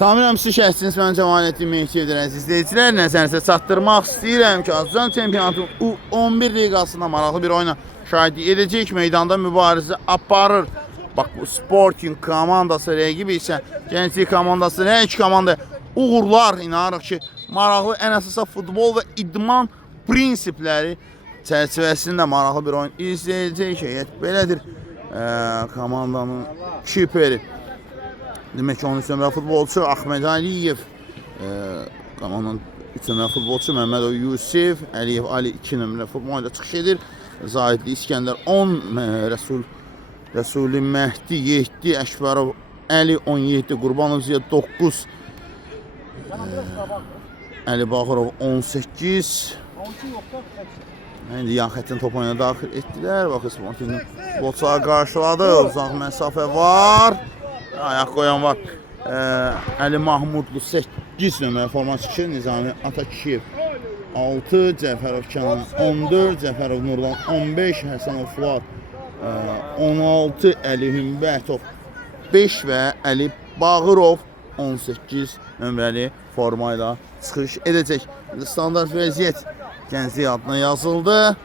Samirəm siz şəhsiniz, mən Cəmaləddin Mehdiyev izləyicilər. Nəzərinizə çatdırmaq istəyirəm ki, Azərbaycan çempionatı U11 liqasında maraqlı bir oyuna şahidlik edəcək. Meydanda mübarizə aparır. Bax, bu Sporting komandası rəqibi isə Gənclik komandası. Hər iki komanda uğurlar, inanırıq ki, maraqlı ən əsasa futbol və idman prinsipləri çərçivəsində maraqlı bir oyun izləyəcək. Heyət belədir. Komandanın kiperi. Demək ki, 13 nömrə futbolçu Ahmed Aliyev, komandanın 3 nömrə futbolçu Məhəmmədov Yusif, Əliyev Ali 2 nömrə futbolda çıxış edir. Zahidli İskəndər 10, Rəsuli Məhdi 7, Əşbərov Əli 17, Qurbanov Ziya 9, Əli Bağırov 18. İndi yan xəttin top oyuna daxil etdilər. Baxın, Sportingin futbolçuları qarşıladı. Uzaq məsafə var. Ayaq qoyan var. Əli Mahmudlu 8 nömrə forma çıxışı, Nizami Atakişiyev 6, Cəfərov Kənan 14, Cəfərov Nurlan 15, Həsənov Fuad 16, Əli Hümbətov 5 və Əli Bağırov 18 nömrəli formayla çıxış edəcək. Standart vəziyyət Gənclik adına yazıldı.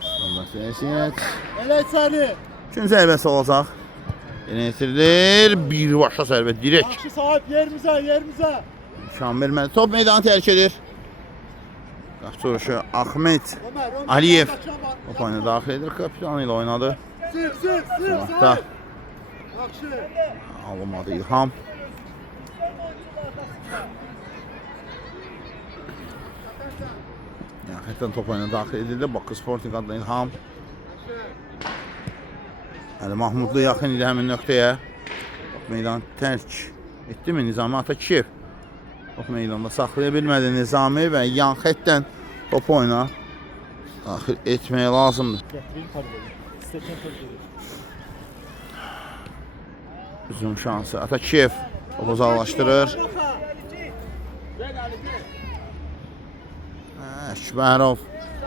Standart vəziyyət. Üçüncü zərbəsi olacaq. Yönətirilir. Birbaşa zərbə direkt. Yaxşı sahib yerimizə. Şamil Məli top meydanı tərk edir. Qaçırışı Ahmed Aliyev top oyuna daxil edir. Kapitan ilə oynadı. Sır. Alınmadı İlham. Hətta top oyuna daxil edildi. Bakı Sporting adlı İlham. Əli Mahmudlu yaxın idi həmin nöqtəyə. Meydan tərk etdimi Nizami Atakişiyev? Top meydanda saxlaya bilmədi Nizami və yan xəttdən top oyuna daxil etmək lazımdır. Üzüm şansı Atakişiyev topu uzaqlaşdırır. Əşbərov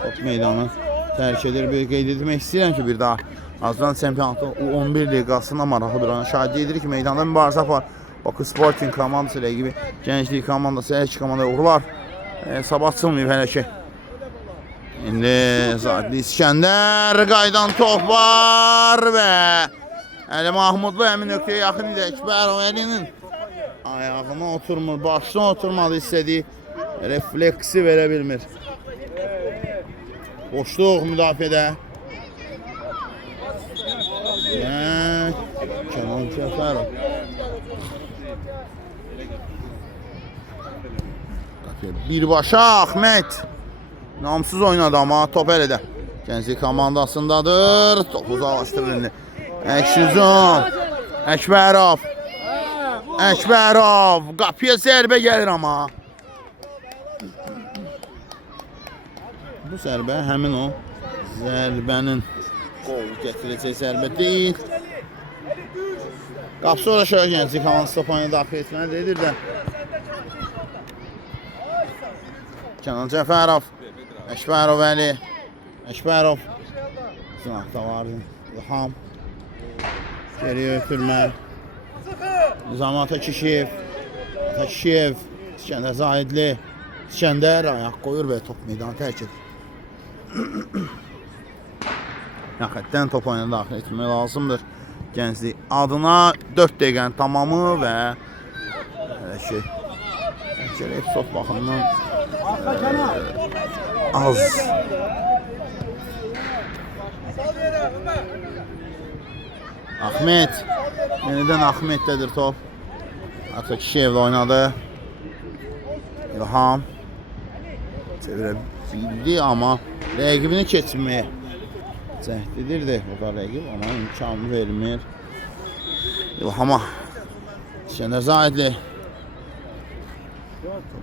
top meydanı tərk edir. Bir qeyd etmək istəyirəm ki, bir daha Azərbaycan çempionatı U11 liqasında maraqlı bir oyuna şahidlik edirik ki, meydanda mübarizə var. Bakı Sporting komandası rəqibi Gənclik komandası, hər iki komanda uğurlar. Hesab açılmayıb hələ ki. İndi Zahidli İskəndər qaydan top var və Əli Mahmudlu həmin nöqtəyə yaxın idi. Əkbərov Əlinin ayağına oturmur, başına oturmadı, istədiyi refleksi verə bilmir. Boşluq müdafiədə. Kenan Cəfərov. Birbaşa Ahmed namsız oynadı ama top elədə. Gənclik komandasındadır. Top uzaqlaşdırır indi. Əkbərov. Qapıya zərbə gəlir ama. Bu zərbə həmin o zərbənin qol gətirəcək zərbə deyil. Qapısı uğraşıyor Gənclik komandası top oyuna daxil etməli edir də. Kenan Cəfərov, Əşbərov Əli, Əşbərov. Sınaqda vardı. İlham. Geriyə ötürmə. Nizami Atakişiyev. İskəndər Zahidli. İskəndər ayaq qoyur və top meydanı tərk edir. Yaxətdən top oyuna daxil etmək lazımdır. Gənclik adına 4 dəqiqənin tamamı və epizod baxımından az. Ahmed. Yenidən Ahmeddədir top. Atakişiyevlə oynadı. İlham. Çevirə bildi amma rəqibini keçirməyə cəhd edirdi. O da rəqib amma imkanı vermir. İlhama. Şəndə Zahidli.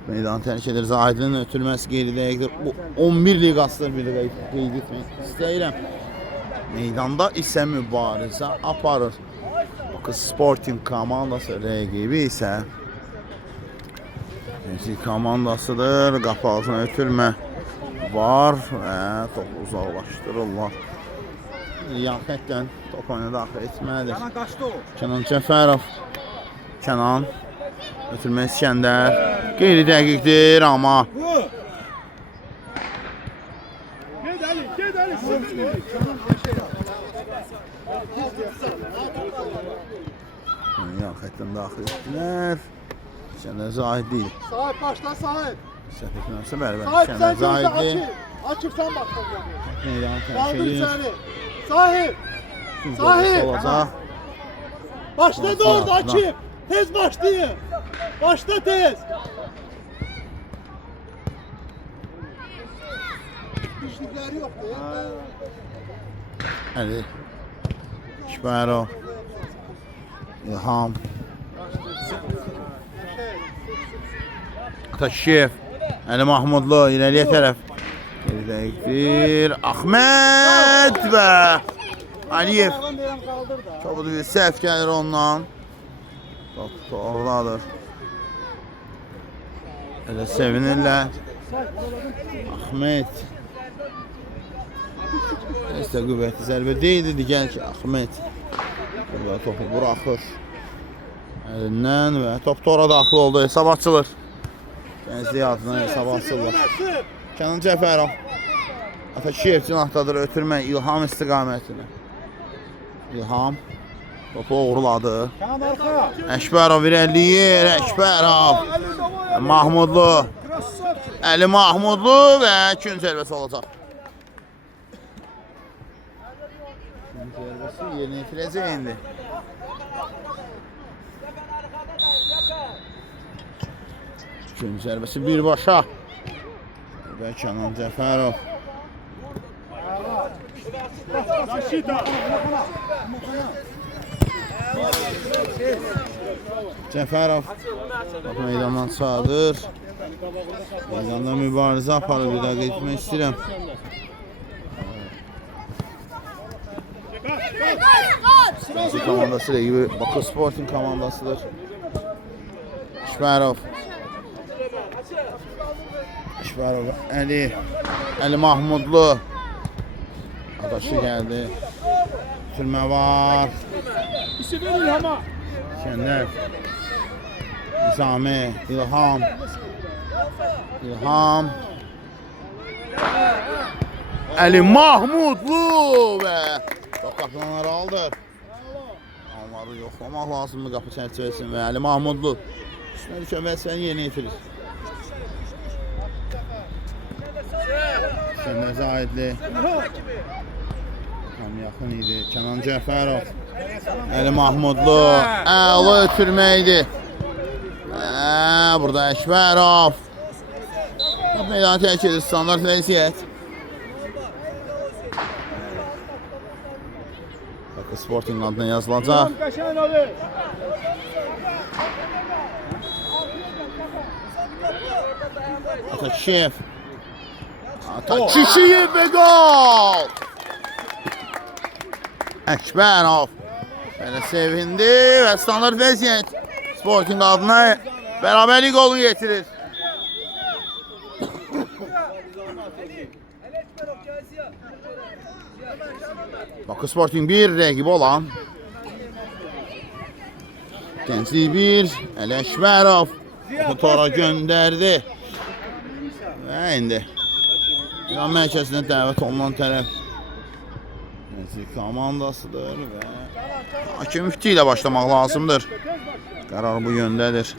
Meydanı tərk edir. Zahidlinin ötürməsi qeyri dəqiqdir. Bu 11 liqasıdır, bir qeyd etmək istəyirəm. Meydanda isə mübarizə aparır. Bakı Sporting komandası rəqibi isə Gənclik komandasıdır. Qapı altına ötürmə var və topu uzaqlaşdırırlar. yan xətdən top oyuna daxil etməlidir. Yana qaçdı o. Kənan Cəfərov. Kənan. Ötürmə İskəndər. Qeyri dəqiqdir, amma Bu. Ged Ali, ged Ali. yan xətdən daxil etdilər. İskəndər Zahid deyil. Sahip başla sahip. Səhv etmirəmsə, bəli, Sahip İskəndər sen gözü Zahiddir. açık. Açık sen başla. Meydanı Kaldır tərk edir. seni. Sahip. Sahib! Olacaq. Başladı orada açık. Tez başlayın. Başla tez. Dişlikleri yok mu? Əli. Şibərov. İlham. Ataşiyev. Əli Mahmudlu irəliyə tərəf. Dəqiqdir. Ahmet və Aliyev. Çok bir səhv gəlir ondan. Top doğrudadır. Elə sevinirlər. Ahmet. Neyse qüvvətli zərbə deyildi. Digər ki Ahmet. Burada topu buraxır. Əlindən və top tora daxil oldu. Hesab açılır. Gənclik adına hesab açılır. Kənan Cəfərov. Ataşiyev cinahdadır ötürmə İlham istiqamətini. İlham topu uğurladı. Əkbərov irəliyir. Əkbərov. Mahmudlu. Əli Mahmudlu və gün zərbəsi olacaq. Gün zərbəsi yerinə yetirəcək indi. Gün zərbəsi birbaşa. Və Kənan Cəfərov. Cəfərov meydandan çıxardır. Meydanda mübarizə aparır, bir dəqiqə etmək istəyirəm. Sənsi komandası da gibi Bakı Sporting komandasıdır. Şibərov. Şibərov, Əli Mahmudlu. Adaşı gəldi. Sürmə var. İskəndər. Nizami, İlham. İlham. Əli Mahmudlu və top qapılanları aldır. Onları yoxlamaq lazımdır qapı çərçivəsini və Əli Mahmudlu üstünə düşən vəzifəni yerinə yetirir. İskəndər Zahidli. Tam yaxın idi. Kənan Cəfərov. Əli Mahmudlu. Əla ötürməkdir. Burada Əkbərov. Meydanı tərk edir. Standart vəziyyət. Bakı Sporting adına yazılacaq. Ataşiyev. Ataşiyev və gol! Əkbərov. Belə sevindi və standart vəziyyət. Sporting adına bərabərlik golunu getirir. Bakı Sporting bir rəqib olan Gənclik 1, Əli Əkbərov tora göndərdi və indi İran mərkəzinə dəvət olunan tərəf Gənclik komandasıdır və hakim müftü ilə başlamaq lazımdır. Qərar bu yöndədir.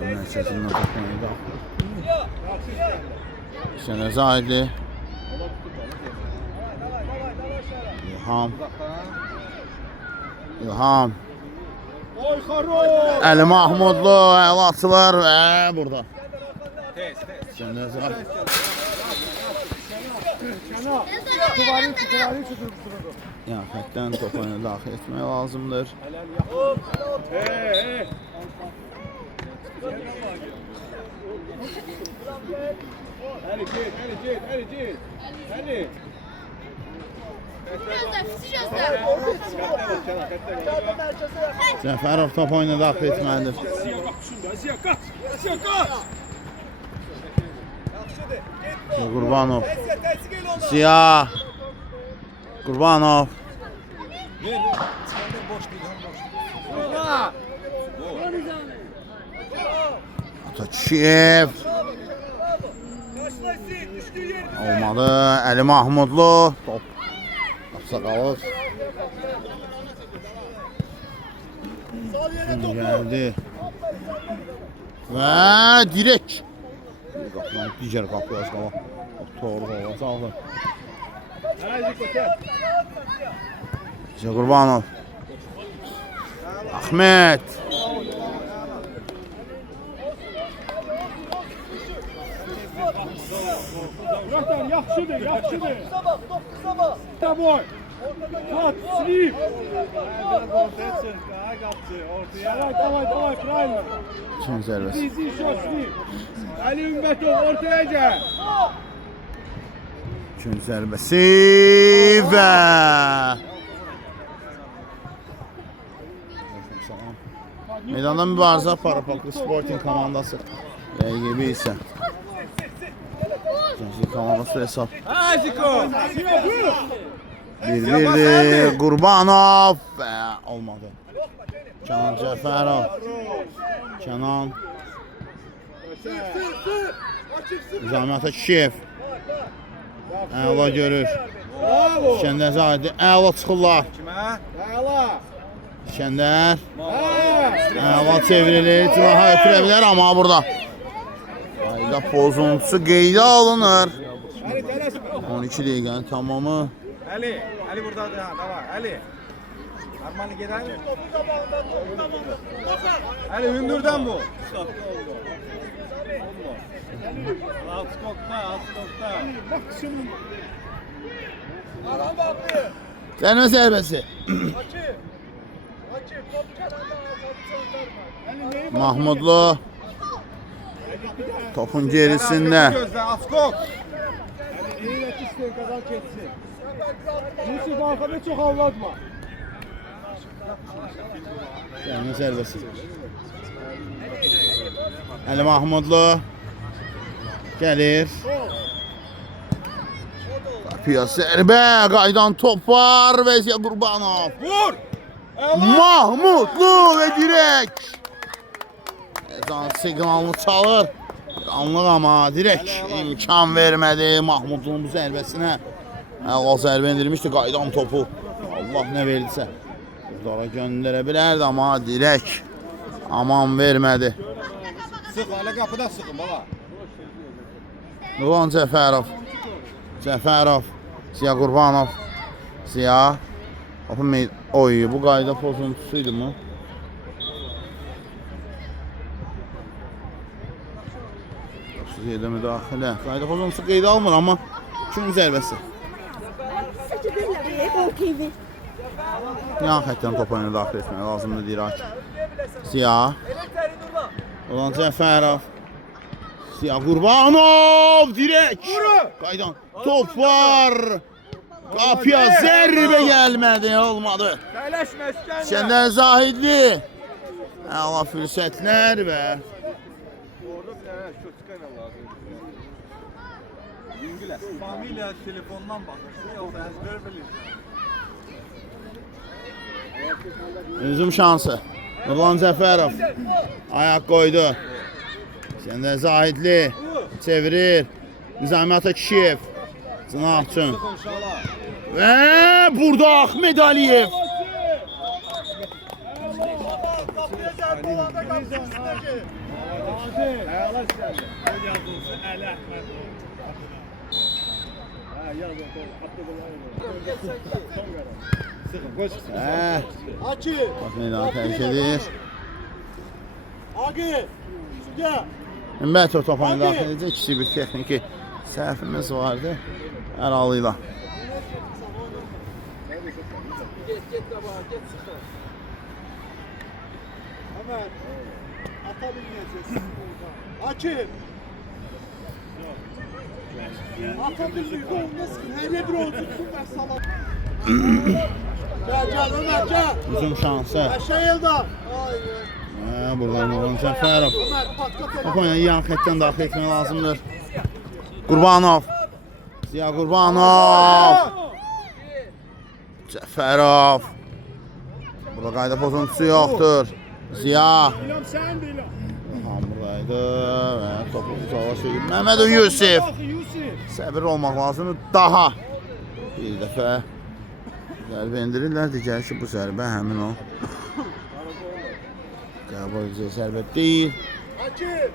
Mərkəzindən toplamayı da. Kənan Zahidli. İlham. İlham. Əli Mahmudlu əla açılır və burada. Kənan Zahidli. Yəni xətdən top oyuna daxil etmək lazımdır. Cəfərov top oyuna daxil etməlidir. Qurbanov. Ziya. Qurbanov. Atakişiyev. Olmadı. Əli Mahmudlu. Top. Tapsa qalır. Şimdi geldi. Və direk. Qapıdan digər qapıya asqala. Doğru qala. Sağ olun. Qurbanov. Ahmet. Muratlar yaxşıdır, yaxşıdır. Taboy. Kat, slip. Davay, правильно. Çin zərbəsi. Easy shot, slip. Ali Ümbətov ortaya gəl. Çin zərbəsi və meydanda mübarizə Parapaklı Sporting komandası. YGB isə Gençlik komandası hesab. Aziko. 1-1'dir. Qurbanov və olmadı. Kənan Cəfərov. Kənan. Nizami Atakişiyev. Əla görür. İskəndər Zahidi. Əla çıxırlar. İskəndər. Əla çevrilir. Cümaha ötürə bilər amma burada. Qayda pozuntusu qeydə alınır. 12 dəqiqənin tamamı. Ali buradadır ha, tamam. Ali. Armanı gider mi? Ali Hündür'den bu. Alt skokta. Bak şunun. Dənmə zərbəsi. Mahmudlu. Topun gerisində. Gözle Askok. İyi isteyen kadar geçsin. Yusuf arkada çok avlatma. Dənmə zərbəsi. Əli Mahmudlu. Gəlir. Qapıya zərbə. Qaydan top var. Vəziyə Qurbanov. Vur. Mahmudlu və dirək. Ezan siqnalını çalır. Anlıq amma dirək imkan vermədi Mahmudlu'nun bu zərbəsinə. Allah zərbə indirmişdi qaydan topu. Allah nə verdisə. Qızlara göndərə bilərdi amma dirək aman vermədi. Sık hala kapıda sıkın baba. Nurhan Cəfərov. Cəfərov. Ziya Qurbanov. Ziya. Oy, bu qayda pozuntusuydu mu? Yedə müdaxilə. Qayda pozuntusu qeydə almır amma kim zərbəsi? Yan xətdən top oyuna daxil etmək lazımdır deyirək. Ziya. Olan Cəfərov. Ziya Qurbanov. Dirək. Qaydan. Top var. Qapıya zərbə gəlmədi. Olmadı. İskəndər Zahidli. Əla fürsətlər və Familia telefondan bakırsın yoksa ezber bilirsin. Üzüm şansı. Nurlan Cəfərov. Ayaq qoydu. İskəndər Zahidli. Çevirir. Nizami Atakişiyev. Cınaq üçün. Və burada Ahmet Aliyev. Açı. Bak meydanı tərk edir. Agi. Gel. Ümbətov top oyuna daxil edəcək. Kiçik bir texniki səhvimiz vardı. Əralı ilə. Hemen. Atabilmeyeceksin. Açı. Atabilmeyi olmaz ki. Her bir olsun. Ben sana. Gel Ömer gel. Hücum şansı. Aşağı Eldar. Buradan Nurhan Cəfərov. Ömer patlat. Top oynayan yan xətdən daxil etmək lazımdır. Qurbanov. Ziya Qurbanov. Cəfərov. Burada qayda pozuntusu yoxdur. Ziya. İlham sen de İlham. Tam buradaydı və topu uzağa çəkib. Məmmədov Yusif. Yusuf. Səbir olmaq lazımdır. Daha bir dəfə zərbə endirirlər. Digər ki, bu zərbə həmin o. Qəbul edəcək zərbə deyil. Hakim.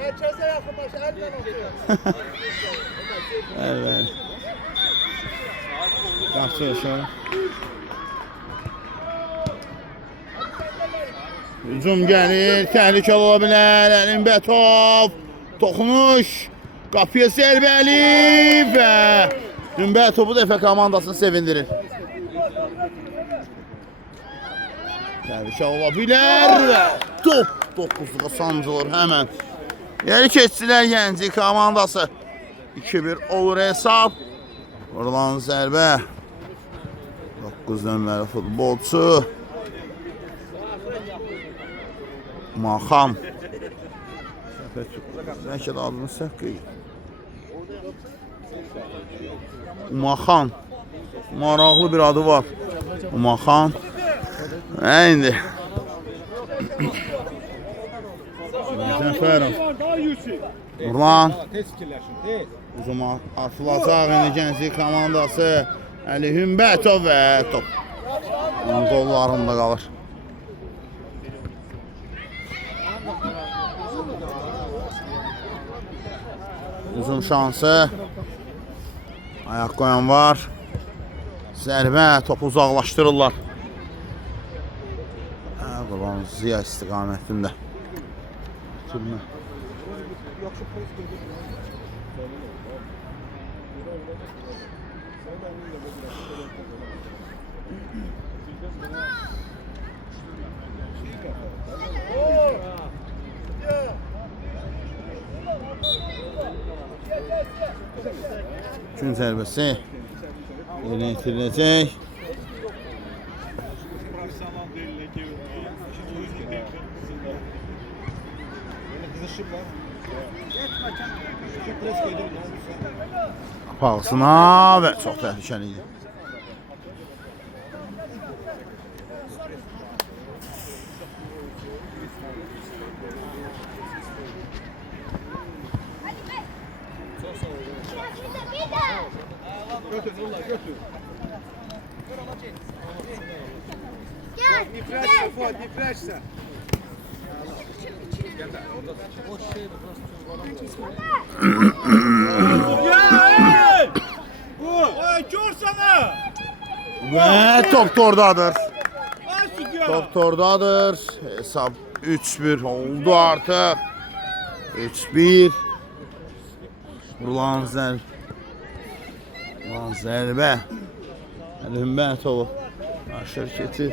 Herkese yakınlaş. Elden atıyor. Evet. Qaçır. Hücum gəlir, təhlükəli ola bilər. Əlin-Bətov toxunuş, qapıya zərbəli və Əlin-Bətov bu dəfə komandasını sevindirir. Təhlükəli ola bilər və top 9-luğa sancılır həmən. Yeri keçdilər Gənclik komandası. 2-1 olur hesab. Vurulan zərbə. 9 nömrəli futbolçu Maxam. Bəlkə də adını səhv qeyd. Umaxan. Maraqlı bir adı var. Umaxan. İndi. Cəfərov. Nurlan. Tez fikirləşin, tez. Uzuma atılacaq indi Gənclik komandası. Əli Hümbətov və top. Onun qollarında qalır. Uzun şansı. Ayaq qoyan var. Zərbə topu uzaqlaşdırırlar. Qurban Ziya istiqamətində. Türmə. Gün zərbəsi yerinə yetiriləcək. Qapağısına və çox təhlükəli idi. Götür Nurla götür. Difreş Fuat difreş sen. Ya! Bu! Ay kör sana! Və top tordadır. Ay sütüyor. Top tordadır. Hesab 3-1 oldu artıq. 3-1. Vurulan zərbə. Əli Hümbətov şirkəti.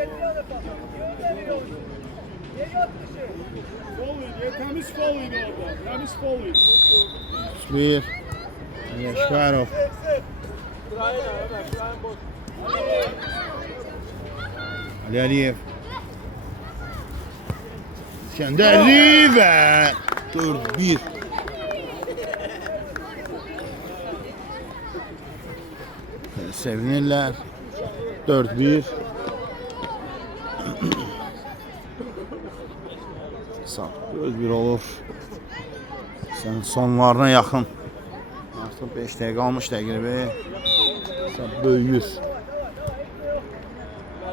Temiz fol idi orada. Temiz fol idi. 3-1. Yaşarov. Ali Aliyev. İskəndərli və 4-1. Sevinirlər. 4-1. Sağ 4-1 olur. Sən sonlarına yaxın. Artıq 5 dəqiqə qalmış təqribi. Sən böyüyür.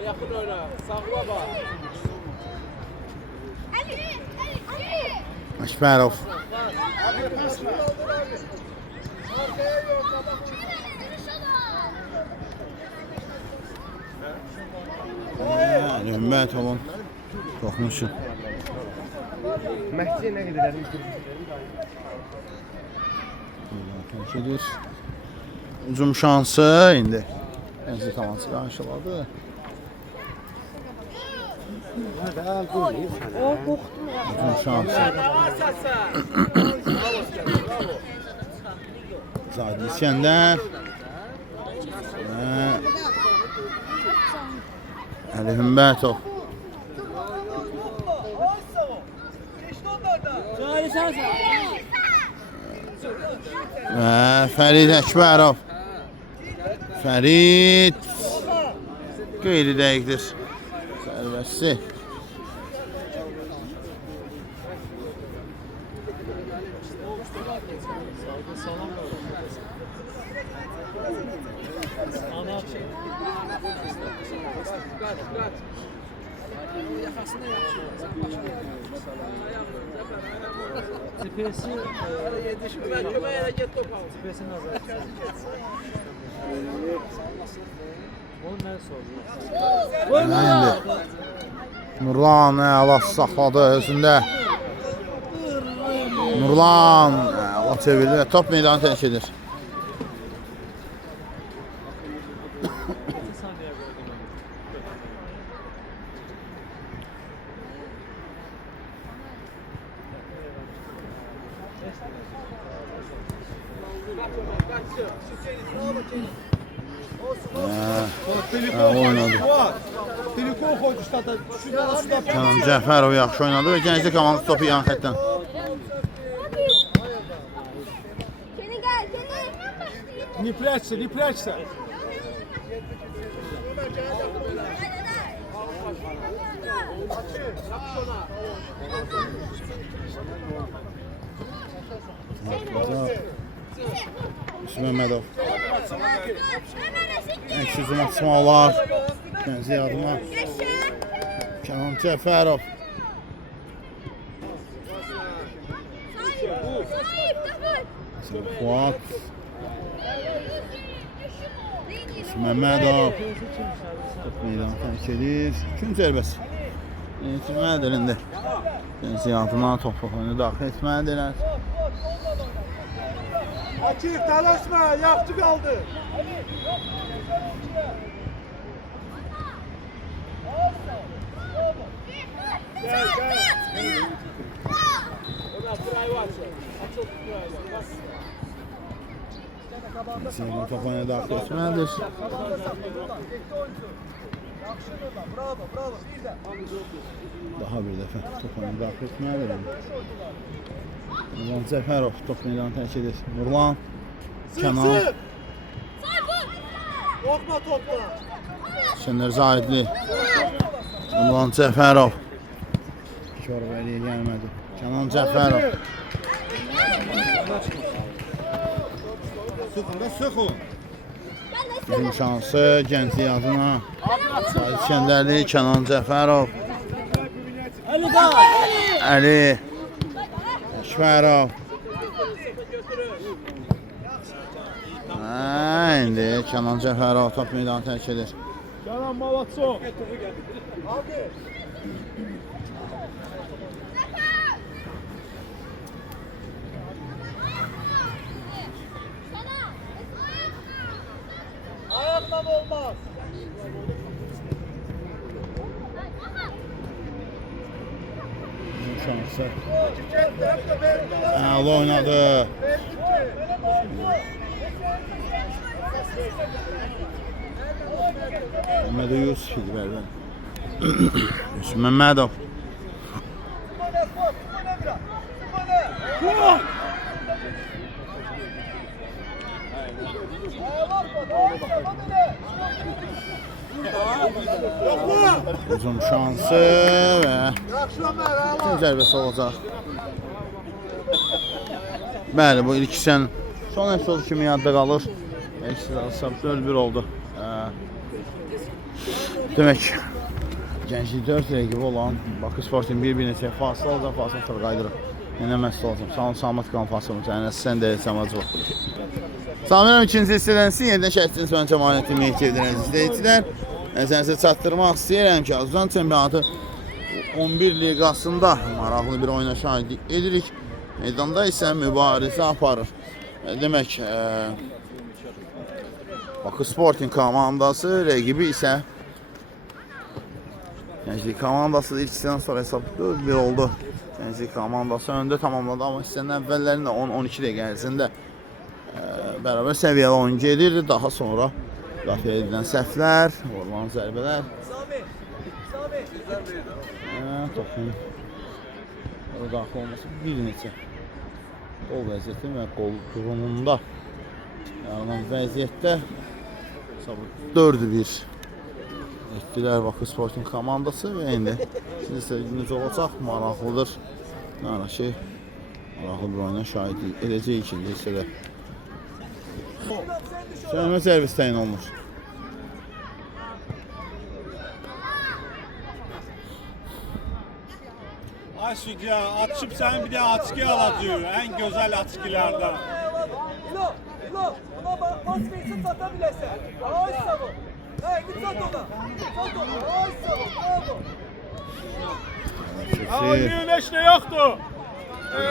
Yakın oyna. Sağla bak. Aşpərov. Hümbətovun toxunuşu. Məhciyə nə qədər Edir. Hücum şansı indi. Gənclik komandası qarşıladı. Hücum şansı. Zahid İskəndər. Ali Hümbətov. Və Fərid Əkbərov. Fərid qeyri dəqiqdir. Sərbəsi. Tipesi nazar. Onu mən sordum. Nurlan əla saxladı özündə. Nurlan əla çevirdi və top meydanı tərk edir. Oynadı. Telefon koydu stada. Şuradan Kənan Cəfərov yaxşı oynadı və Gənclik komandası topu yan xəttdən. не прячься, не прячься. Yusuf Məmmədov. Əks üzüm atmalar. Gənclik adıma. Kənan Cəfərov. Fuat. Yusuf Məmmədov. Top meydanı tərk edir. Kim zərbəsi? Yenitirməlidir indi. Gənclik adıma topu daxil etməlidirlər. Akif talaşma, yaxşı qaldı. Seni topuna daxil etməlidir. Daha bir dəfə topuna daxil etməlidir. Nurlan Cəfərov top meydanı tərk edir. Nurlan, Kənan, Korkma topla. Şener Zahidli, Nurlan Cəfərov. Körbəliyə gəlmədi. Kənan Cəfərov. Sıxın. Bizim şansı Gənclik adına. Sahid İskəndərli, Kənan Cəfərov. Əli Əkbərov. İndi Kənan Cəfərov top meydanı tərk edir. Canan Malatso. Ayakla olmaz. Şansı. Əla oynadı. Məhəmməd Yusuf idi bəlkə. Yusuf Məmmədov. Hücum şansı və zərbəsi olacaq. Bəli, bu ilk hissənin son epizodu kimi yadda qalır. Eksiz alsam 4-1 oldu. Demək, Gənclik 4 rəqibi olan Bakı Sporting bir neçə fasilə olacaq, fasilə sonra qaydırıb. Yenə məsələ olacaq. Sağ olun, salamat qalın fasiləmiz. Yəni, sən də Səmacı vaxtı. Samirəm, ikinci hissədən sizin yenidən şəhətiniz və cəmanəti meyki edilən izləyicilər. Nəzərinizə çatdırmaq istəyirəm ki, Azərbaycan çempionatı 11 liqasında maraqlı bir oyuna şahidlik edirik. Meydanda isə mübarizə aparır. Demək, Bakı Sporting komandası, rəqibi isə Gənclik komandası ilk hissədən sonra hesab 4-1 oldu. Gənclik komandası öndə tamamladı, amma hissənin əvvəllərində 10-12 dəqiqə ərzində bərabər səviyyəli oyun gedirdi. Daha sonra müdafiə edilən səhvlər, vurulan zərbələr Topun daxil olması bir neçə qol vəziyyəti və qol durumunda yaranan vəziyyətdə 4-1 etdilər Bakı Sporting komandası və indi siz istədiyiniz olacaq, maraqlıdır. Yəni ki, maraqlı bir oyuna şahidlik edəcək ikinci hissədə. Sönmə servis təyin olunur. Ay Südya, açıp sen bir de açık alacıyor. En güzel açıklardan. Lo, ona bak, pas versin satabilesin. Ağaç savun. Hey, git sat ona. Sat ona, ağaç savun. Bravo. Oyunun eşne yoktu.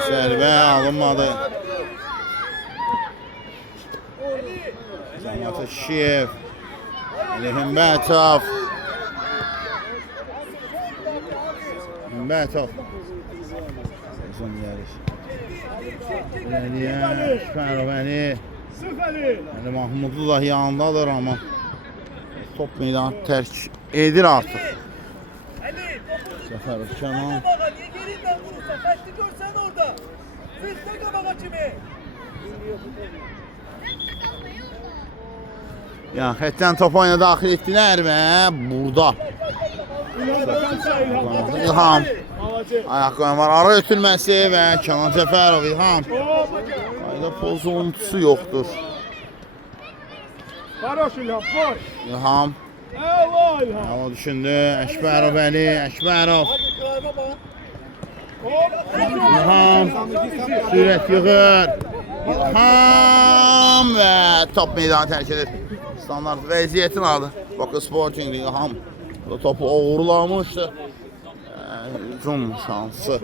Zərbə alınmadı. Zamatı Şiyev. Hümbətov. Hümbətov. Uzun yarış. Əliyə, Şüpərov Əli. Sık Ali. Əli Mahmudlu da yanındadır ama top meydanı tərk edir artıq. Zəfərov Kənan. Niye gerinden vurursa? Kaçtı görsen orada. Sırtla kabağa kimi. Ya xətdən top oyuna daxil etdilər və burada İlham ayaq qoyan var. Ara ötülməsi və Kənan Cəfərov İlham. Ayda pozuntusu yoxdur. Varoş İlham, koy. İlham. Allah İlham. Hava düşündü. Əkbərov Əli. Əkbərov. İlham. Sürət yığır. İlham və top meydanı tərk edir. Standart vəziyyətin adı. Bakı Sporting İlham. Topu uğurlamışdı. Hücum şansı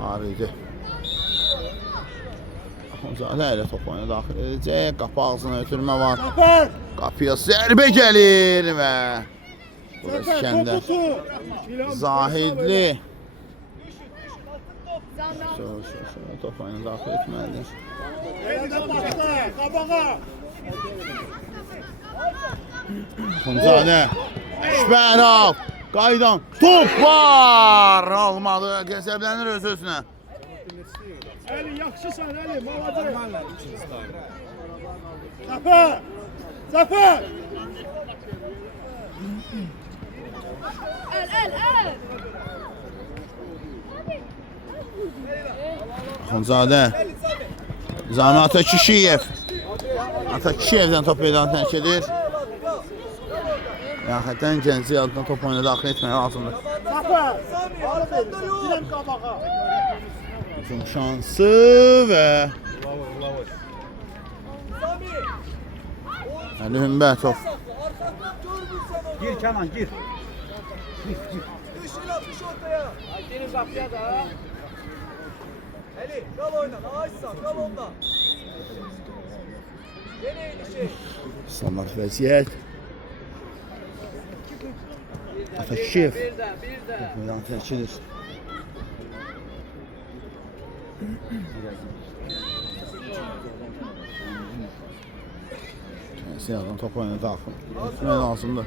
var idi. Axunzadə ilə top oyuna daxil edəcək. Qapı ağzına ötürmə var. Qapıya zərbə gəlir və burada İskəndər Zahidli top oyuna daxil etməlidir. Axunzadə Şüpərov qaydan top var. Almadı. Qəzəblənir öz-özünə. Ali yakışırsan Ali, maladır. Zafer! Zafer! Axunzadə Zami Atakişiyev. Atakişiyevdən top meydanı tərk edir. Yaxətən Gəncə adına top oyuna daxil etməyə lazımdır. Zafer! Direm kabağa. Hücum şansı və Əli Hümbətov. Gir Kenan, gir. Düşün atmış ortaya. Gelin kapıya da. Ali, kal oyna. Ağaçsa, kal onda. Gene inişi. Standart vəziyyət. Atakişiyev. Meydan tərk edir. Siyahdan top oyuna daxil etmək lazımdır.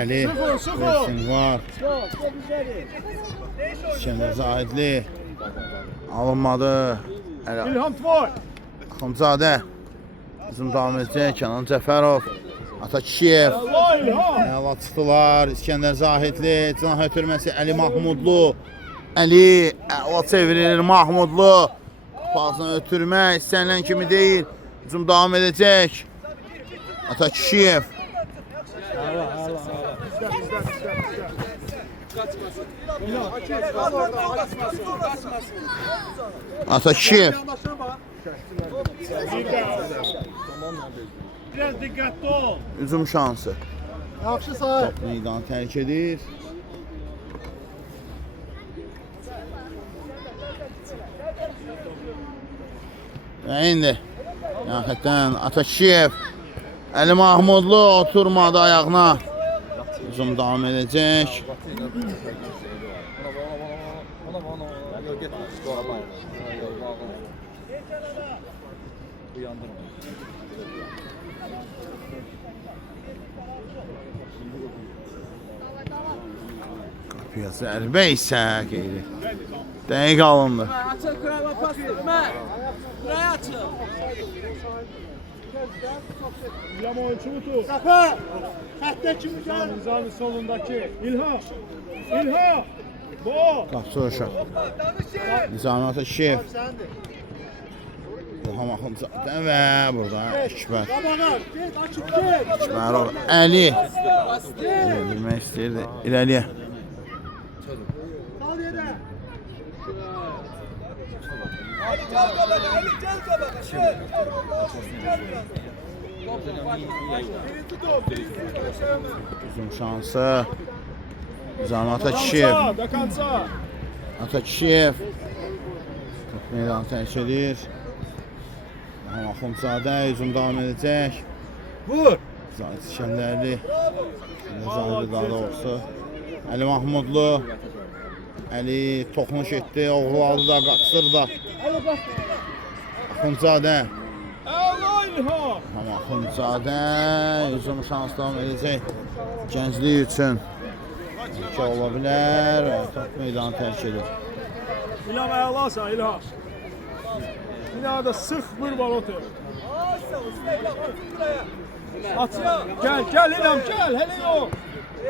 Əli, Versin var. İskəndər Zahidli. Alınmadı. İlham tvoj. Axunzadə. Bizim davam edəcək. Kənan Cəfərov. Atakişiyev. Allah İlham. Əla çıxdılar. İskəndər Zahidli. Cinah ötürməsi Əli Mahmudlu. Əli əla çevirir Mahmudlu. Pasını ötürmək istənilən kimi deyil. Hücum davam edəcək. Atakişiyev. Atakişiyev. Biraz dikkatli ol. Hücum şansı. Yaxşı sahip. Top meydanı tərk edir. Və indi yaxətən Atakişiyev. Əli Mahmudlu oturmadı ayağına. Hücum davam edəcək. Qapıya zərbə isə qeyri. Dəqiq alındı. Açıl kurama pastır. Ömer. Buraya açıl. İlham oyuncu tut. Safa. Hatta kimden? Nizami solundaki. İlham. İlham. Bu. Qapısı uşaq. Nizami Ataşev. İlham Axundzadə və burada Əkbər. Əkbərov Əli. Bilmək istəyirdi. İləliyə. Ali gel kabak. Ali gel kabak. Gel. Uzun şansı. Nizami Ataşev. Do końca. Ataşev. Meydan tərk edir. İlham Axundzadə uzun davam edəcək. Vur. Zahid İskəndərli. Zahid daha doğrusu. Əli Mahmudlu. Əli toxunuş etdi. Oğladı da, qaçır da. Axundzadə. Allah İlham. Amma Axundzadə uzun şans davam edəcək. Gənclik üçün. İki ola bilər. Top meydanı tərk edir. İlham əlasan İlham. Yine de sık bir bal otur. At. Gel gel İlham gel. Hele yok.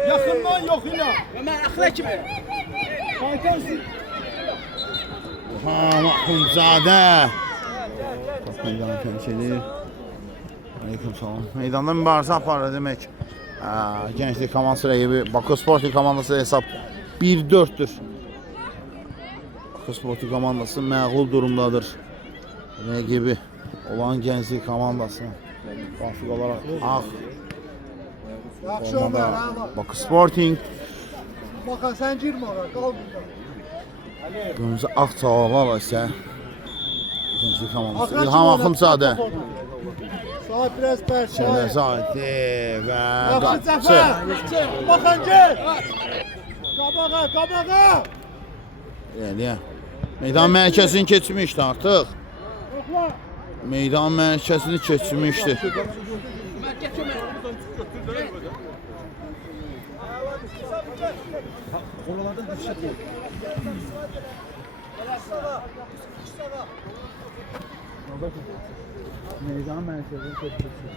Yakından yok İlham. Ömer akla kimi? Kalkarsın. İlham Axundzadə. Top meydanı tərk edir. Aleyküm salam. Meydanda mübarizə aparır demək. Gənclik komandası rəqibi Bakı Sporting komandası hesab 1-4'dür. Bakı Sporting komandası məğlub durumdadır. Rəqibi olan Gənclik komandası. Başlıq olaraq Ağ. Formada Bakı Sporting. Bakan sen girme oraya, kal burada. Qırmızı ağ çağlarla isə Gənclik komandası. İlham Axundzadə. Sahip biraz Şələ Zahidi və Qapçı. Bakan gel. Kabağa, kabağa. Eləyə. Meydan mərkəzini keçmişdi artıq. Meydan mərkəzini keçmişdi. Meydan mərkəzini keçmişdi.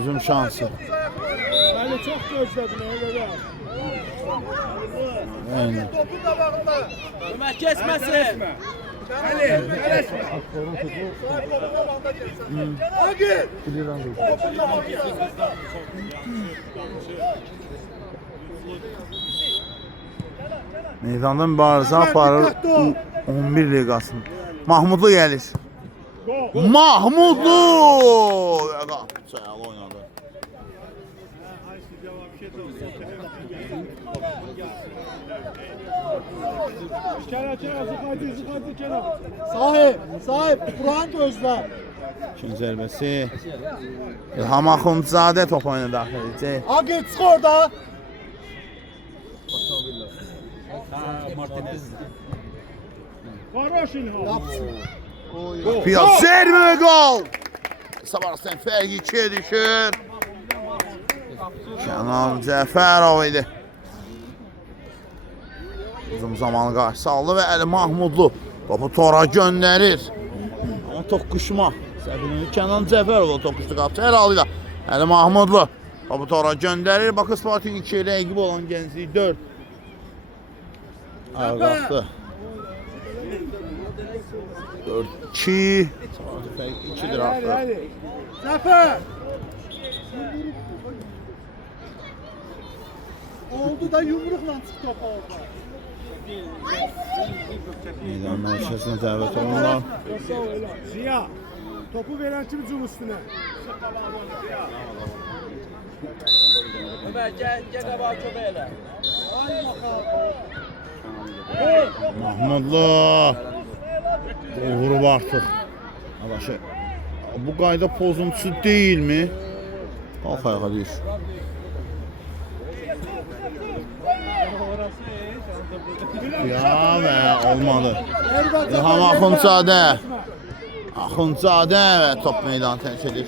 Üzüm şansı. Beni çok gözledim öyle de. Aynen. Ömer kesmesin. Meydanda mübarizə aparır 11 liqasını. Mahmudlu gəlir. Mahmudlu! Çayal oynadı. Sahip, Kur'an gözler. İkinci zərbəsi. İlham Axundzadə top oyuna daxil edəcək. Agil çık orada. Varoş İlham. Piyaz zərbə və qol! Sabarsan fərq 2-yə düşür. Kənan Cəfərov idi. Uzun zamanı qarşı aldı və Əli Mahmudlu topu tora göndərir. Amma toqquşma. Səbirli Kənan Cəfərov toqquşdu qapçı hər halıyla. Əli Mahmudlu topu tora göndərir. Bakı Sporting 2 rəqib olan Gənclik 4. Ayağa qalxdı. 4-2. 2'dir artıq. Zafer. Oldu da yumrukla çık topa orada. Meydan mərkəzinə dəvət olunurlar. Ziya. Topu veren kim cum üstüne? Ömer gel kabağı köpeğiyle. Mahmudlu. Vurub artıq. Adaşı. Bu qayda pozuntusu deyilmi? Qalx ayağa deyir. Ya ve olmadı. İlham Axundzadə. Axundzadə və top meydanı tərk edir.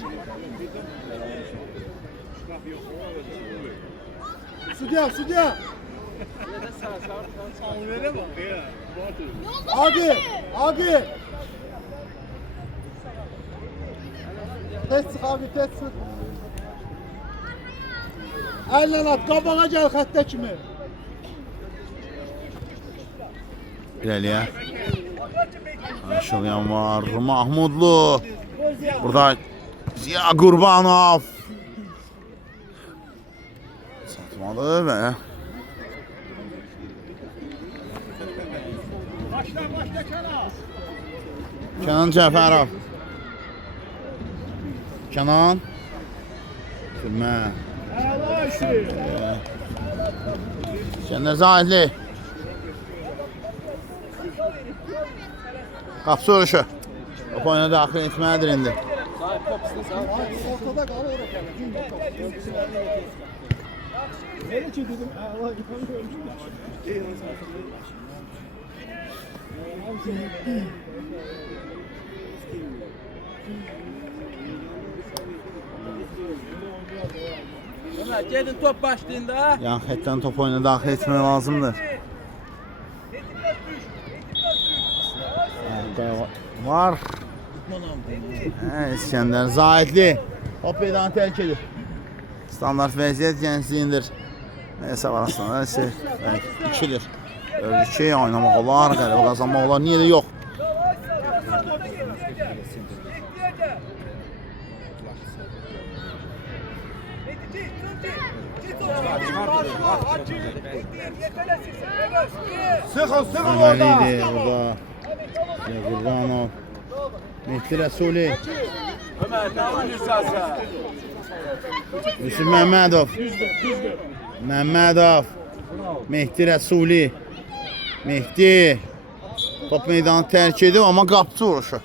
Sudya. Abi. Tez çık abi, tez çık. Elle at, qabağa gel xəttə kimi. İrəliyə. Aşılyan var. Mahmudlu. Burada Ziya Qurbanov. Satmadı və Kenan Cəfərov. Kenan. Sürmə. Kəndər Zahidli. Qapsı vuruşu. Top oyuna daxil etməlidir indi. Ortada qal, orada. Elə ki dedim, Allah yıkan görmüşdür. Ömer gelin top başlayında. Yan xətdən top oyuna daxil etmək lazımdır. Var. İskəndər Zahidli. Top meydanı tərk edir. Standart vəziyyət gəncliyindir. Neyse var aslında. Neyse. 2'dir. 2 oynamaq olar. Qələbə qazanmaq olar. Niyə də yox? Sıxın Ömərlidir burada. Qurbanov. Mehdi Rəsuli. Ömer ne yapıyorsun sen? Yusuf Məmmədov. Məmmədov. Mehdi Rəsuli. Mehdi. Top meydanı tərk edib, amma qapçı vuruşu.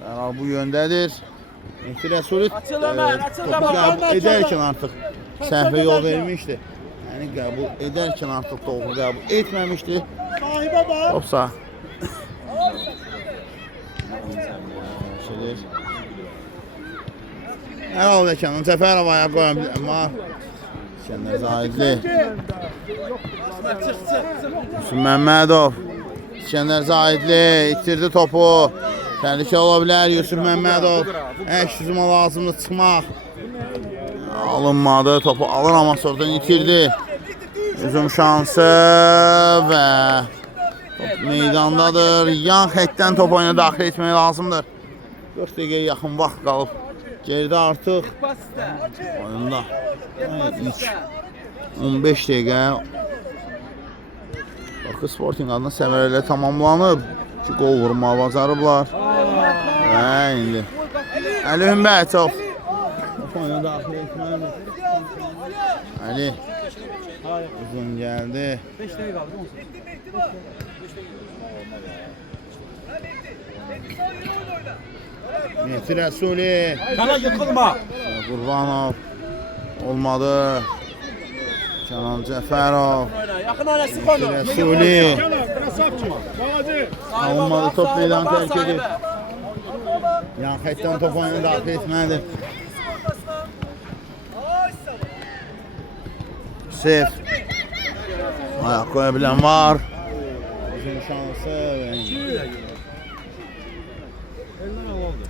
Qərar bu yöndədir. Mehdi Rəsuli Açıl Ömer, açıl topu Ömer. qəbul edərkən artıq səhvə yol vermişdi. Yəni qəbul edərkən artıq doğru qəbul etməmişdi. Sahibə bax. Topsa. Hər halda Kənan Cəfərov ayağa qoya bilər, amma İskəndər Zahidli. Yusuf Məmmədov. İskəndər Zahidli itirdi topu. Təhlükə ola bilər Yusuf Məmmədov. Əks hücuma lazımdır çıxmaq. Alınmadı, topu alır amma sonradan itirdi. Hücum şansı və top meydandadır. Yan xəttdən top oyuna daxil etmək lazımdır. 4 dəqiqəyə yaxın vaxt qalıb. Geridə artıq oyunda ilk 15 dəqiqə Bakı Sporting adına səmərələ tamamlanıb. 2 qol vurmağı bacarıblar. Və indi Əli Hümbətov oyuna daxil etməlidir. Əli uzun gəldi. 5 dəqiqə qaldı. Mehdi Rəsuli. Kana yıkılma. Qurbanov olmadı. Kenan Cəfərov. Yakın oyna sık onu. Rəsuli. Krasavçı. Bağacı. Olmadı, top meydanı tərk edir. Yan xəttdən top oyuna daxil etməlidir. Sef. Ayaq qoya bilən var. Uzun şansı. Eldən oldu.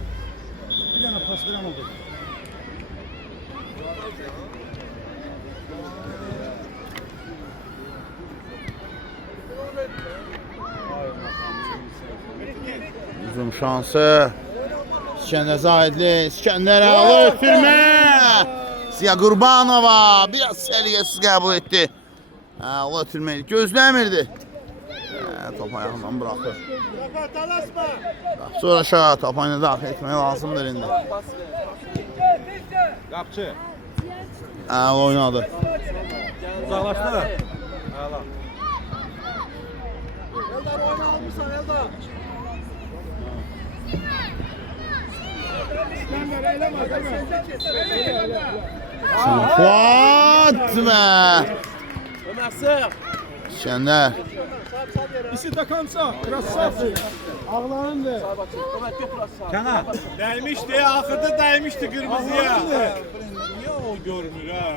Bir dənə pas verən oldu. Uzun şansı. İskəndər Zahidli. İskəndər əla ötürmə. Ziya Qurbanova biraz səliqəsiz qəbul etdi. Əla ötürmə gözləmirdi. Top ayağından bırakır. Sonra aşağı top oyuna daxil etmək lazımdır indi. Kapçı. Əla oynadı. Uzaklaştı. Hala. Eldar oyna almışsan Eldar. Fuat və Ömer sık. İskəndər. İsi de kansa. Krasavcı. Ağlanın de. Kenan. Değmişti, ahırda değmişti kırmızıya. Ağlanın de. Niye o görmür ha?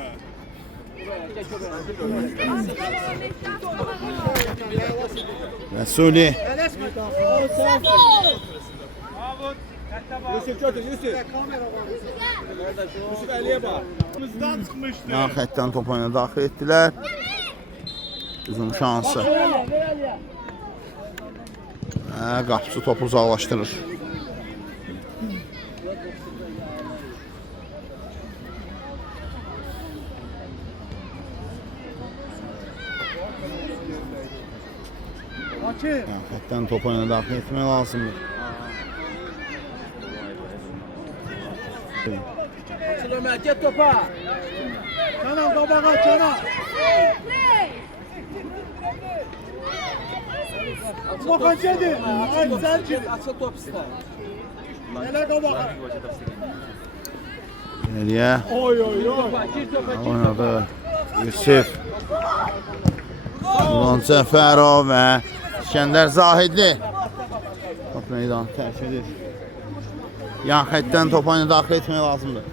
Rəsuli. Yusuf Çötür, Yusuf. Yusuf Ali'ye bak. Kırmızıdan çıkmıştı. Yan xəttdən top oyuna daxil etdilər. Uzun şansı. Qapıcı topu uzaqlaşdırır. Yan xəttdən top oyuna daxil etmək lazımdır. Açıl Ömer, get topa. Kenan kabağa Kenan. Bakan çedi. Ay sen çedi. Açıl top ister. Hele kabağa. Nereye? Oy oy oy. Gir topa, gir. Oynadı. Yusuf. Ulan Cəfərov və İskəndər Zahidli. Top meydan tərk edir. Yan xəttdən top oyuna daxil etmək lazımdır.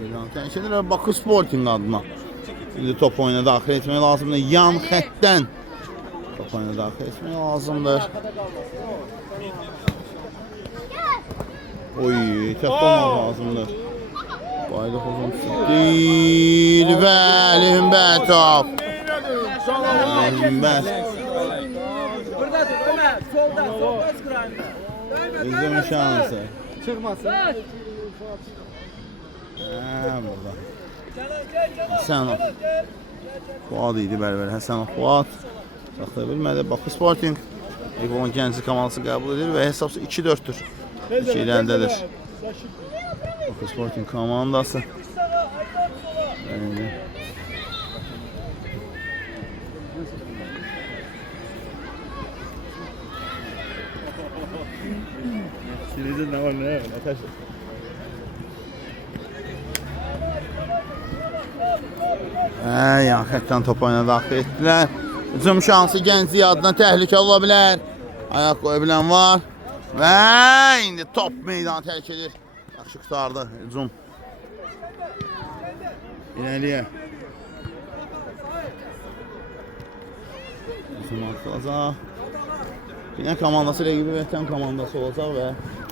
Meydan tərk edir və Bakı Sporting adına. İndi top oyuna daxil etmək lazımdır. Yan xəttdən top oyuna daxil etmək lazımdır. Oy, təpdən lazımdır. Baydıq uzun değil və Lümbətov. Lümbət. Burada dur Ömer, solda, solda kırağında. Uzun şansı. Çıkmasın. Burada. Gel, Həsənov. Fuad idi bəli-bəli. Həsənov Fuad. Saxlaya bilmədi. Bakı Sporting. Eqolun Gəncə komandası qəbul edir və hesabsı 2-4-dür. İkiləndədir. Bakı Sporting komandası. Bəli. Silide ne var ne? Ateş. Yan xəttdən top oyuna daxil etdilər. Hücum şansı Gənclik adına təhlükə ola bilər. Ayaq qoya bilən var. Və indi top meydanı tərk edir. Yaxşı qutardı hücum. İləliyə. Hücum atılacaq. Yine komandası rəqibi Vətən komandası olacaq və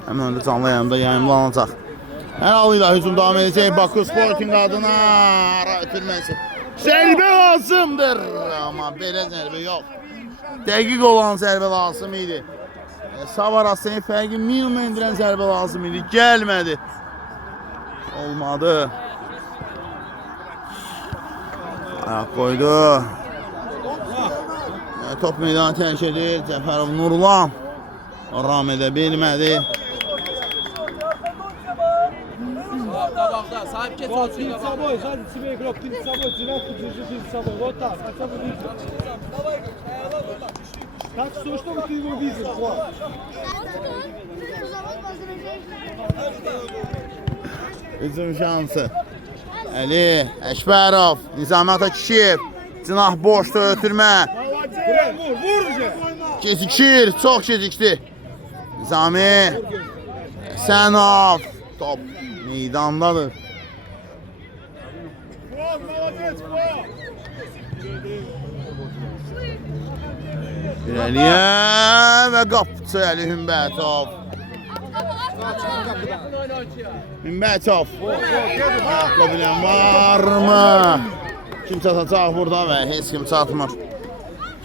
həmin öndə canlı yayımda yayımlanacaq. Hər halıyla hücum davam edəcək Bakı Sporting adına. Ara ötürməsi. Zərbə lazımdır. Amma belə zərbə yox. Dəqiq olan zərbə lazım idi. Savar Aslan'ın fərqi minimum endirən zərbə lazım idi. Gəlmədi. Olmadı. Ayaq qoydu. Top meydanı tərk edir. Cəfərov Nurlan. Ram edə bilmədi. Tabaqda, sahip kes Вот, olsun. перед собой, сзади себе игрок, перед собой, девятку держи перед собой. Вот так, хотя бы видно. Так все, чтобы ты его видел. Вот. Hücum şansı. Əli Əkbərov, Nizamət Akişiyev. Cinah boşda ötürmə. Buraya vur, vur уже. Gecikir, çox gecikdi. Nizami Həsənov. Top meydandadır. Вот, молодец, вот. İləliyə və qapıcı Əli Hümbətov. Hümbətov. Ayaqla bilən varmı? Kim çatacaq burada və heç kim çatmır.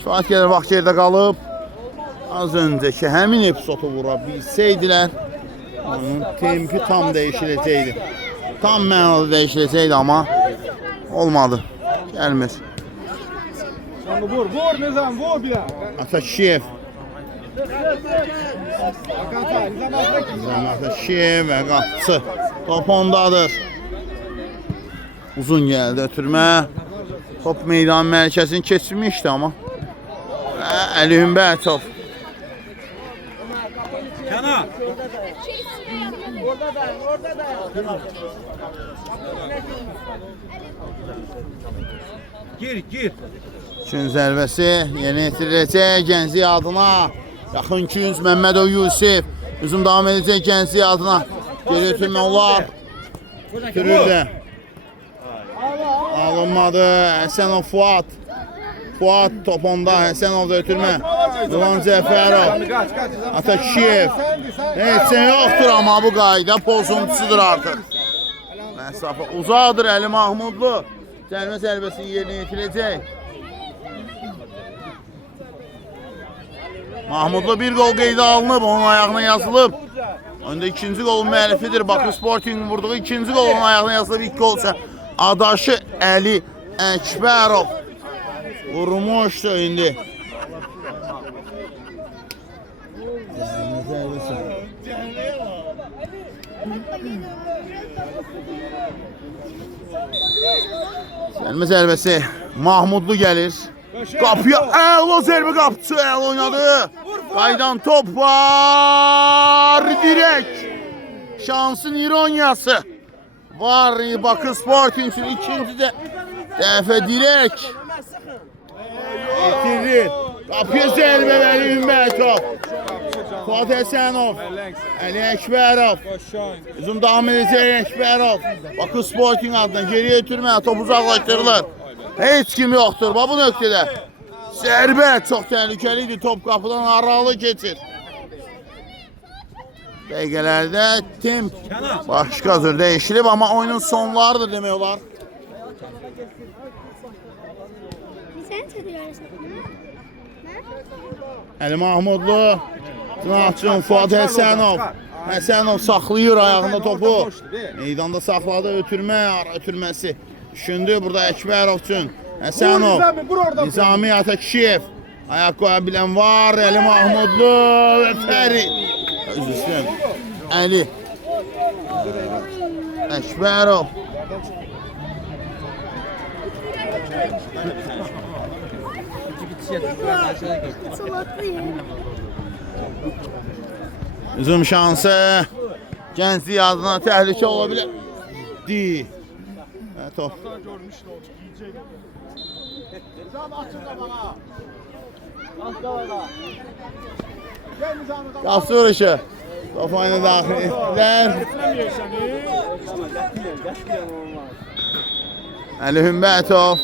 Şuat gəlir, vaxt yerdə qalıb. Az öncəki həmin epizodu vura bilsəydilər, onun tempi tam dəyişiləcəkdi. Tam mənada dəyişiləcəkdi, amma olmadı. Gəlmir. Sen vur, vur Nizam, vur bir daha. Atakişiyev. Akanta, Nizam Akanta. Nizam Atakişiyev və qapıcı. Top ondadır. Uzun gəldi ötürmə. Top meydan mərkəzini keçmişdi amma. Əli Hümbətov. Kenan. Orada dayan, orada dayan. Gir. Üçün zərbəsi yeni itiriləcək Gənclik adına. Yaxın 200 Məmmədov Yusif. Hücum davam edəcək Gənclik adına. Geri ötürmə olar. Türüldü. Alınmadı. Həsənov Fuat. Fuat top onda. Həsənov da ötürmə. Ulan Cəfərov. Atakişiyev. Heç şey yoxdur amma bu qayda pozuntusudur artıq. Məsafə uzaqdır Əli Mahmudlu. Cəlmə zərbəsi yerinə yetirəcək. Mahmudlu bir gol qeydə alınıb, onun ayağına yazılıb. Öndə ikinci golun müəllifidir. Bakı Sporting vurduğu ikinci gol onun ayağına yazılıb. İlk gol isə adaşı Əli Əkbərov vurmuşdu indi. Gəlmə zərbəsi Mahmudlu gəlir. Qapıya əla zərbə qapçı əla oynadı. Qaydan top var. Dirək. Şansın ironiyası var. Bakı Sporting üçün ikinci dəfə dirək. İtirir. Qapıya zərbə Əli Hümbətov. Fuat Həsənov. Əli Əkbərov. Hücum davam edəcək Əkbərov. Bakı Sporting adına geriyə ötürmə. Top uzaqlaşdırılır. Heç kim yoxdur. Bu nöqtədə zərbə çox təhlükəlidir. Top qapıdan aralı keçir. Dəqiqələrdə temp başqa cür dəyişilib, amma oyunun sonlarıdır demək olar. Əli Mahmudlu, Cınahçın, Fuat Həsənov. Həsənov saxlayır ayağında topu. Meydanda saxladı, ötürmə, ara ötürməsi. Düşündü burada Əkbərov üçün. Həsənov, Nizami Atakişiyev. Ayaq qoya bilən var. Əli Mahmudlu və Fəri. Özür istəyəm. Əli. Əkbərov. Hücum şansı Gənclik adına təhlükə ola bilər. Top. Qapı vuruşu. Top oyuna daxil etdilər. Əli Hümbətov.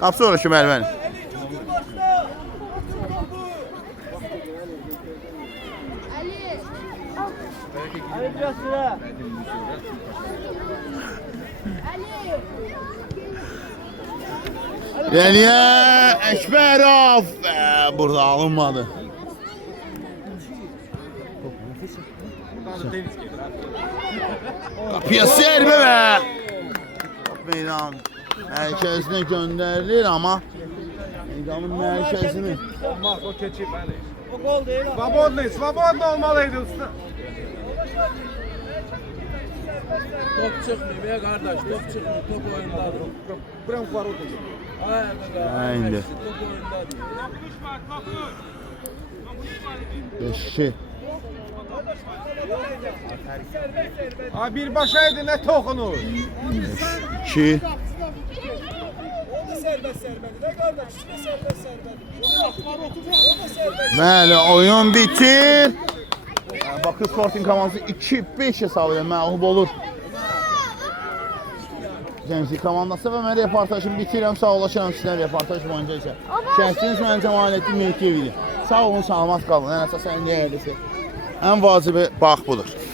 Qapı vuruşu müəllim. Əliyə Əkbərov burada alınmadı. Qapıya zərbə və top meydan mərkəzinə göndərilir, amma meydanın mərkəzini O keçib, bəli. O gol deyil. Svobodno olmalıydı usta. Top çıxmıyor be qardaş, top çıxmıyor, top oyundadır. Prəm vardı. indi. Top oyundadır. Beşi. Ha birbaşaydı nə toxunur. 2. Bəli, oyun bitir. Bakı Sporting komandası 2-5 hesabı ilə məğlub olur. Gənclik komandası və mən reportajımı bitirəm. Sağ olaşıram sizdən reportaj boyunca isə. Şəhsiniz mənim Cəmaləddin Mehdiyev idi. Sağ olun, salamat qalın. Ən əsas ən dəyərlisi. Ən vacibi bax budur.